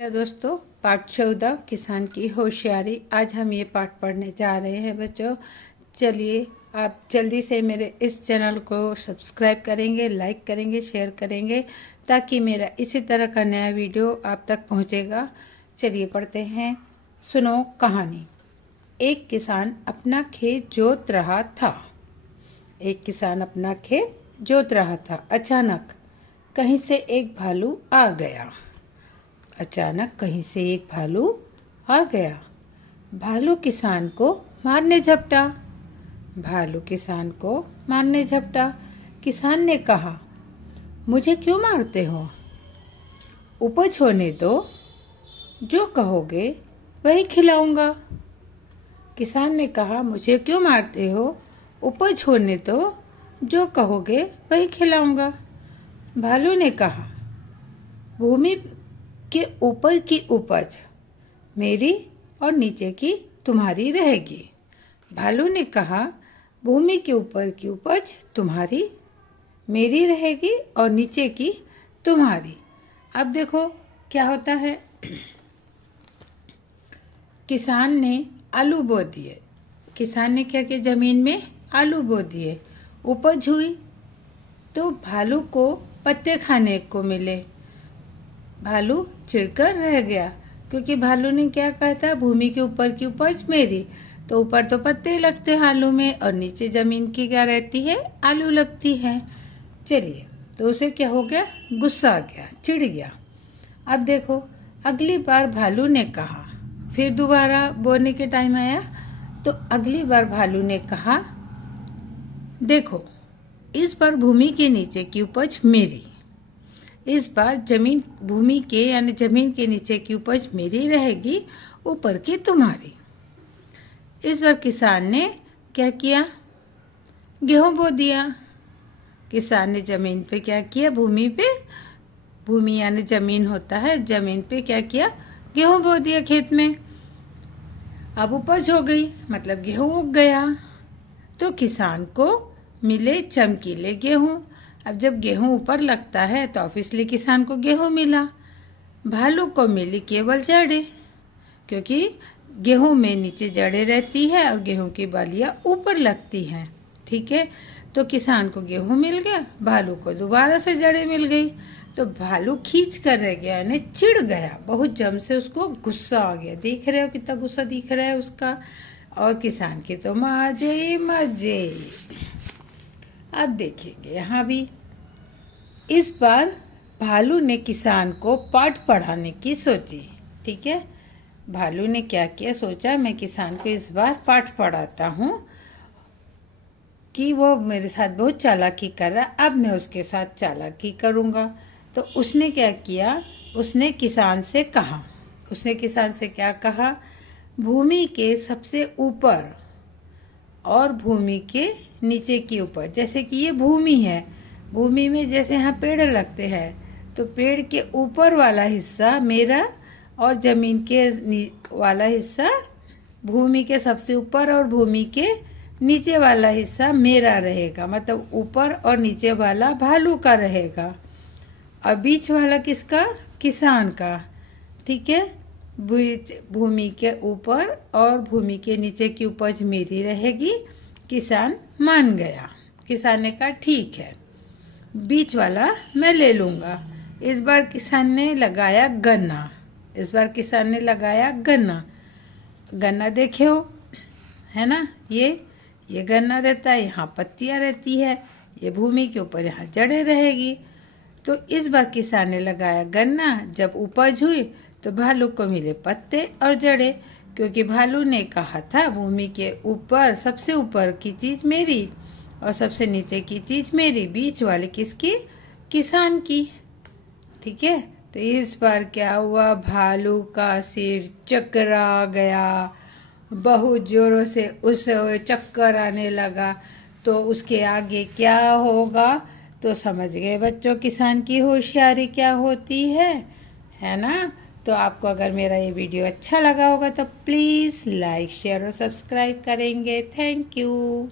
दोस्तों, पाठ 14 किसान की होशियारी। आज हम ये पाठ पढ़ने जा रहे हैं बच्चों। चलिए, आप जल्दी से मेरे इस चैनल को सब्सक्राइब करेंगे, लाइक करेंगे, शेयर करेंगे, ताकि मेरा इसी तरह का नया वीडियो आप तक पहुंचेगा। चलिए पढ़ते हैं। सुनो कहानी। एक किसान अपना खेत जोत रहा था। एक किसान अपना खेत जोत रहा था। अचानक कहीं से एक भालू आ गया। अचानक कहीं से एक भालू आ गया। भालू किसान को मारने झपटा। भालू किसान को मारने झपटा। किसान ने कहा, मुझे क्यों मारते हो? उपज होने दो, जो कहोगे वही खिलाऊंगा। किसान ने कहा, मुझे क्यों मारते हो? उपज होने दो, जो कहोगे वही खिलाऊंगा। भालू ने कहा, भूमि के ऊपर की उपज मेरी और नीचे की तुम्हारी रहेगी। भालू ने कहा, भूमि के ऊपर की उपज तुम्हारी, मेरी रहेगी और नीचे की तुम्हारी। अब देखो क्या होता है। किसान ने आलू बो दिए। किसान ने क्या किया? जमीन में आलू बो दिए। उपज हुई तो भालू को पत्ते खाने को मिले। भालू चिढ़कर रह गया, क्योंकि भालू ने क्या कहा था? भूमि के ऊपर की उपज मेरी। तो ऊपर तो पत्ते लगते हैं आलू में, और नीचे जमीन की क्या रहती है? आलू लगती है। चलिए, तो उसे क्या हो गया? गुस्सा आ गया, चिढ़ गया। अब देखो, अगली बार भालू ने कहा, फिर दोबारा बोने के टाइम आया, तो अगली बार भालू ने कहा, देखो इस बार भूमि के नीचे की उपज मेरी, इस बार जमीन भूमि के यानी जमीन के नीचे की उपज मेरी रहेगी, ऊपर की तुम्हारी। इस बार किसान ने क्या किया? गेहूं बो दिया। किसान ने जमीन पे क्या किया? भूमि यानी जमीन होता है, जमीन पे क्या किया? गेहूं बो दिया खेत में। अब उपज हो गई, मतलब गेहूं उग गया। तो किसान को मिले चमकीले गेहूं। अब जब गेहूं ऊपर लगता है तो ऑब्वियसली किसान को गेहूं मिला। भालू को मिली केवल जड़ें, क्योंकि गेहूं में नीचे जड़ें रहती है और गेहूं की बालियां ऊपर लगती हैं। ठीक है, तो किसान को गेहूं मिल गया, भालू को दोबारा से जड़ें मिल गई। तो भालू खींच कर रह गया, यानी चिढ़ गया, बहुत जम से उसको गुस्सा आ गया। देख रहे हो कितना गुस्सा दिख रहा है उसका। और किसान के तो मजे ही मजे। अब देखिए यहाँ भी, इस बार भालू ने किसान को पाठ पढ़ाने की सोची। ठीक है, भालू ने क्या किया? सोचा, मैं किसान को इस बार पाठ पढ़ाता हूँ कि वो मेरे साथ बहुत चालाकी कर रहा, अब मैं उसके साथ चालाकी करूँगा। तो उसने क्या किया? उसने किसान से कहा, उसने किसान से क्या कहा? भूमि के सबसे ऊपर और भूमि के नीचे की उपज, जैसे कि ये भूमि है, भूमि में जैसे यहाँ पेड़ लगते हैं, तो पेड़ के ऊपर वाला हिस्सा मेरा और जमीन के वाला हिस्सा भूमि के सबसे ऊपर और भूमि के नीचे वाला हिस्सा मेरा रहेगा। मतलब ऊपर और नीचे वाला भालू का रहेगा, और बीच वाला किसका? किसान का। ठीक है, भूमि के ऊपर और भूमि के नीचे की उपज मेरी रहेगी। किसान मान गया। किसान ने कहा, ठीक है, बीच वाला मैं ले लूँगा। इस बार किसान ने लगाया गन्ना। इस बार किसान ने लगाया गन्ना। गन्ना देखे हो, है ना? ये गन्ना रहता है, यहाँ पत्तियाँ रहती है, ये भूमि के ऊपर यहाँ जड़ें रहेगी। तो इस बार किसान ने लगाया गन्ना। जब उपज हुई तो भालू को मिले पत्ते और जड़ें, क्योंकि भालू ने कहा था भूमि के ऊपर सबसे ऊपर की चीज मेरी और सबसे नीचे की चीज मेरी, बीच वाली किसकी? किसान की। ठीक है, तो इस बार क्या हुआ? भालू का सिर चकरा गया, बहुत जोरों से उसे चक्कर आने लगा। तो उसके आगे क्या होगा? तो समझ गए बच्चों किसान की होशियारी क्या होती है ना? तो आपको अगर मेरा ये वीडियो अच्छा लगा होगा तो प्लीज़ लाइक, शेयर और सब्सक्राइब करेंगे। Thank you.